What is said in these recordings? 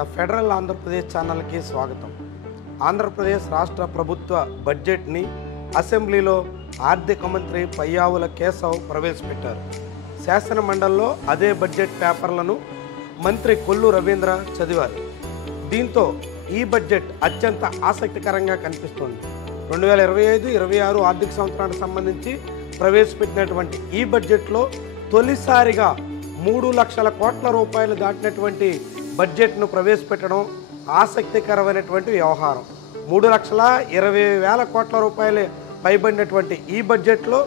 The federal Andhra Pradesh ఛానల్కి స్వాగతం. ఆంధ్రప్రదేశ్ రాష్ట్ర ప్రభుత్వ బడ్జెట్ని అసెంబ్లీలో ఆర్థిక మంత్రి పయ్యావుల కేశవ్ ప్రవేశపెట్టారు. శాసన మండలిలో అదే బడ్జెట్ పేపర్లను మంత్రి కొల్లు రవీంద్ర చదివారు. దీంతో ఈ బడ్జెట్ అత్యంత ఆసక్తికరంగా కనిపిస్తోంది. 2025-26 ఆర్థిక సంవత్సరానికి సంబంధించి ప్రవేశపెట్టినటువంటి ఈ బడ్జెట్లో తొలిసారిగా 3 లక్షల కోట్ల రూపాయలు దాటినటువంటి బడ్జెట్ను ప్రవేశపెట్టడం ఆసక్తికరమైనటువంటి వ్యవహారం. 3,20,000 కోట్ల రూపాయలు పైబడినటువంటి ఈ బడ్జెట్లో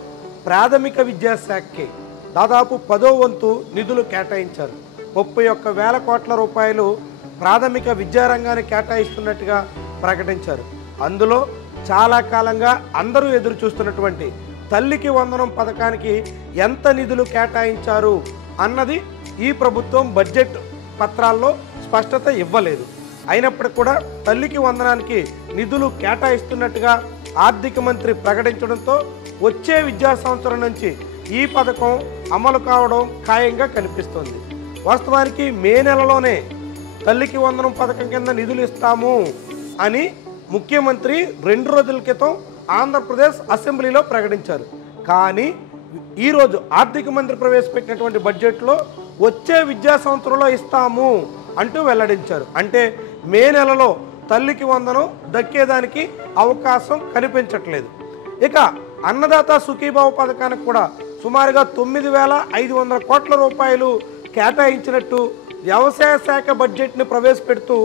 ప్రాథమిక విద్యాశాఖకి దాదాపు 10వ వంతు నిధులు కేటాయించారు. 31,000 కోట్ల రూపాయలు ప్రాథమిక విద్యారంగాన్ని కేటాయిస్తున్నట్టుగా ప్రకటించారు. అందులో చాలా కాలంగా అందరూ ఎదురు చూస్తున్నటువంటి తల్లికి వందనం పథకానికి ఎంత నిధులు కేటాయించారు అన్నది ఈ ప్రభుత్వం బడ్జెట్ పత్రాల్లో స్పష్టత ఇవ్వలేదు. అయినప్పటికీ కూడా తల్లికి వందనానికి నిధులు కేటాయిస్తున్నట్టుగా ఆర్థిక మంత్రి ప్రకటించడంతో వచ్చే విద్యా సంవత్సరం నుంచి ఈ పథకం అమలు కావడం ఖాయంగా కనిపిస్తోంది. వాస్తవానికి మే నెలలోనే తల్లికి వందనం పథకం కింద నిధులు ఇస్తాము అని ముఖ్యమంత్రి 2 రోజుల క్రితం ఆంధ్రప్రదేశ్ అసెంబ్లీలో ప్రకటించారు. కానీ ఈరోజు ఆర్థిక మంత్రి ప్రవేశపెట్టినటువంటి బడ్జెట్లో వచ్చే విద్యా సంవత్సరంలో ఇస్తాము అంటూ వెల్లడించారు. అంటే మే నెలలో తల్లికి వందనం దక్కేదానికి అవకాశం కనిపించట్లేదు. ఇక అన్నదాత సుఖీభావ పథకానికి కూడా సుమారుగా 9,500 కోట్ల రూపాయలు కేటాయించినట్టు వ్యవసాయ శాఖ బడ్జెట్ని ప్రవేశపెడుతూ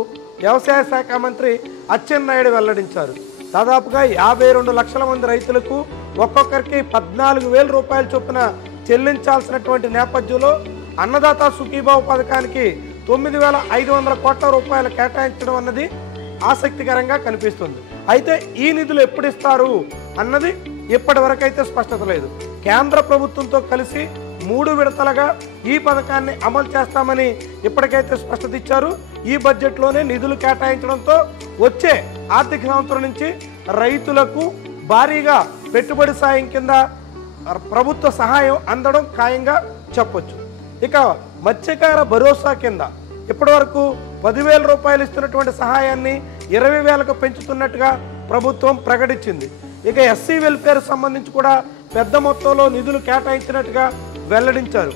వ్యవసాయ శాఖ మంత్రి అచ్చెన్నాయుడు వెల్లడించారు. దాదాపుగా 52 లక్షల మంది రైతులకు ఒక్కొక్కరికి 14,000 రూపాయల చొప్పున చెల్లించాల్సినటువంటి నేపథ్యంలో అన్నదాత సుఖీభావ పథకానికి 9,500 కోట్ల రూపాయలు కేటాయించడం అన్నది ఆసక్తికరంగా కనిపిస్తుంది. అయితే ఈ నిధులు ఎప్పుడు ఇస్తారు అన్నది ఇప్పటి వరకైతే స్పష్టత లేదు. కేంద్ర ప్రభుత్వంతో కలిసి 3 విడతలుగా ఈ పథకాన్ని అమలు చేస్తామని ఇప్పటికైతే స్పష్టత ఇచ్చారు. ఈ బడ్జెట్లోనే నిధులు కేటాయించడంతో వచ్చే ఆర్థిక సంవత్సరం నుంచి రైతులకు భారీగా పెట్టుబడి సాయం కింద ప్రభుత్వ సహాయం అందడం ఖాయంగా చెప్పొచ్చు. ఇక మత్స్యకార భరోసా కింద ఇప్పటివరకు 10,000 రూపాయలు ఇస్తున్నటువంటి సహాయాన్ని 20,000కు పెంచుతున్నట్టుగా ప్రభుత్వం ప్రకటించింది. ఇక ఎస్సీ వెల్ఫేర్ సంబంధించి కూడా పెద్ద మొత్తంలో నిధులు కేటాయించినట్టుగా వెల్లడించారు.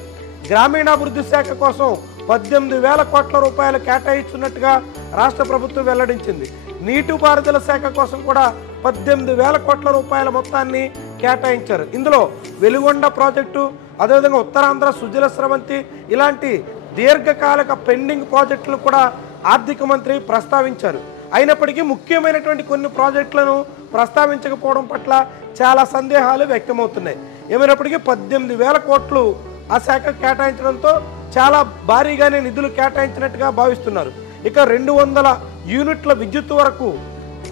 గ్రామీణాభివృద్ధి శాఖ కోసం 18,000 కోట్ల రూపాయలు కేటాయిస్తున్నట్టుగా రాష్ట్ర ప్రభుత్వం వెల్లడించింది. నీటిపారుదల శాఖ కోసం కూడా 18,000 కోట్ల రూపాయల మొత్తాన్ని కేటాయించారు. ఇందులో వెలుగొండ ప్రాజెక్టు, అదేవిధంగా ఉత్తరాంధ్ర సుజల స్రవంతి ఇలాంటి దీర్ఘకాలిక పెండింగ్ ప్రాజెక్టులు కూడా ఆర్థిక మంత్రి ప్రస్తావించారు. అయినప్పటికీ ముఖ్యమైనటువంటి కొన్ని ప్రాజెక్టులను ప్రస్తావించకపోవడం పట్ల చాలా సందేహాలు వ్యక్తమవుతున్నాయి. ఏమైనప్పటికీ 18,000 కోట్లు ఆ శాఖ కేటాయించడంతో చాలా భారీగానే నిధులు కేటాయించినట్టుగా భావిస్తున్నారు. ఇక 200 యూనిట్ల విద్యుత్ వరకు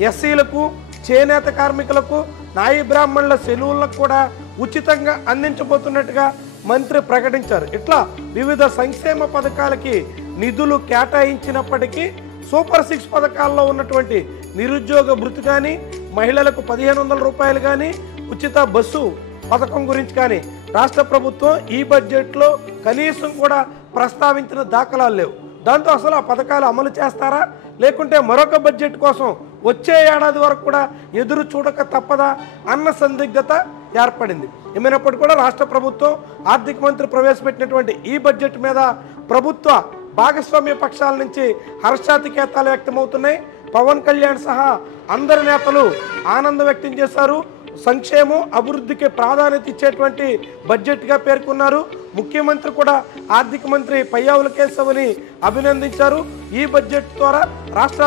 ఎస్సీలకు, చేనేత కార్మికులకు, నాయి బ్రాహ్మణుల సెలవులకు కూడా ఉచితంగా అందించబోతున్నట్టుగా మంత్రి ప్రకటించారు. ఇట్లా వివిధ సంక్షేమ పథకాలకి నిధులు కేటాయించినప్పటికీ సూపర్ 6 పథకాల్లో ఉన్నటువంటి నిరుద్యోగ భృతి కానీ, మహిళలకు 1,500 రూపాయలు కానీ, ఉచిత బస్సు పథకం గురించి కానీ రాష్ట్ర ప్రభుత్వం ఈ బడ్జెట్లో కనీసం కూడా ప్రస్తావించిన దాఖలాలు లేవు. దాంతో అసలు ఆ పథకాలు అమలు చేస్తారా, లేకుంటే మరొక బడ్జెట్ కోసం వచ్చే ఏడాది వరకు కూడా ఎదురు చూడక తప్పదా అన్న సందిగ్ధత ఏర్పడింది. ఏమైనప్పటికీ కూడా రాష్ట్ర ప్రభుత్వం ఆర్థిక మంత్రి ప్రవేశపెట్టినటువంటి ఈ బడ్జెట్ మీద ప్రభుత్వ భాగస్వామ్య పక్షాల నుంచి హర్షాతికేతాలు వ్యక్తమవుతున్నాయి. పవన్ కళ్యాణ్ సహా అందరి నేతలు ఆనందం వ్యక్తం చేశారు. సంక్షేమం, అభివృద్ధికి ప్రాధాన్యత ఇచ్చేటువంటి బడ్జెట్గా పేర్కొన్నారు. ముఖ్యమంత్రి కూడా ఆర్థిక మంత్రి పయ్యావుల కేశవ్ని అభినందించారు. ఈ బడ్జెట్ ద్వారా రాష్ట్ర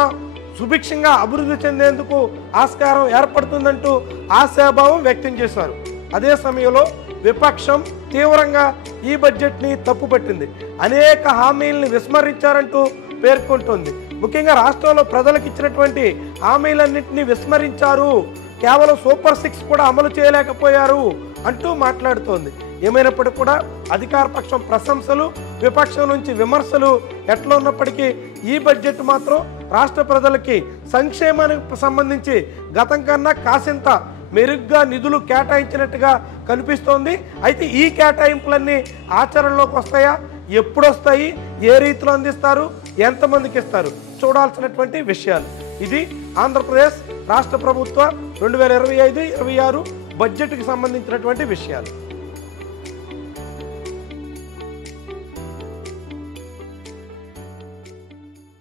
సుభిక్షంగా అభివృద్ధి చెందేందుకు ఆస్కారం ఏర్పడుతుందంటూ ఆశాభావం వ్యక్తం చేశారు. అదే సమయంలో విపక్షం తీవ్రంగా ఈ బడ్జెట్ని తప్పుపట్టింది. అనేక హామీల్ని విస్మరించారంటూ పేర్కొంటోంది. ముఖ్యంగా రాష్ట్రంలో ప్రజలకు ఇచ్చినటువంటి హామీలన్నింటినీ విస్మరించారు, కేవలం సూపర్ 6 కూడా అమలు చేయలేకపోయారు అంటూ మాట్లాడుతోంది. ఏమైనప్పటికీ కూడా అధికార పక్షం ప్రశంసలు, విపక్షం నుంచి విమర్శలు ఎట్లా ఉన్నప్పటికీ ఈ బడ్జెట్ మాత్రం రాష్ట్ర ప్రజలకి సంక్షేమానికి సంబంధించి గతం కన్నా కాసింత మెరుగ్గా నిధులు కేటాయించినట్టుగా కనిపిస్తోంది. అయితే ఈ కేటాయింపులన్నీ ఆచరణలోకి వస్తాయా, ఎప్పుడు వస్తాయి, ఏ రీతిలో అందిస్తారు, ఎంతమందికి ఇస్తారు చూడాల్సినటువంటి విషయాలు. ఇది ఆంధ్రప్రదేశ్ రాష్ట్ర ప్రభుత్వ 2025-26 బడ్జెట్కి సంబంధించినటువంటి విషయాలు.